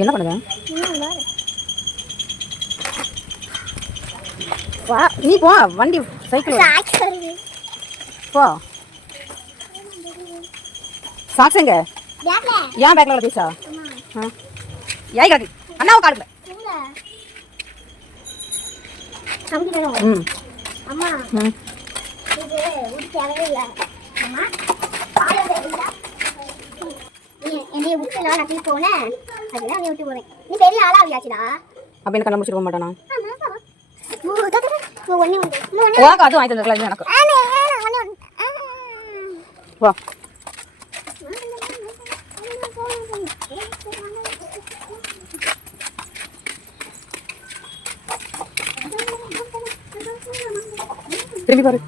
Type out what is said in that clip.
என்ன பண்ணுங்க? வா நீ போ, வண்டி சைக்கிள் போ. சாக்ஸ் எங்க? ஏன் பேக்ல உள்ள பீஸா? ஏய் கிடக்கு அண்ணாவை காட்டுல. அம்மா இது உடி தேவையே இல்லை. அம்மா என்னைய விட்டுலாம் நான் தூக்கி போனேன். அதுதான் நீ விட்டு போவேன். நீ பெரிய ஆளாவியாச்சுடா. அப்ப என்ன கண்ண முடிச்சுட்டு போக மாட்டானா? ஒண்ணு அது வாங்கி தந்துருக்கலாம் எனக்கு. வா திரும்பி பாரு.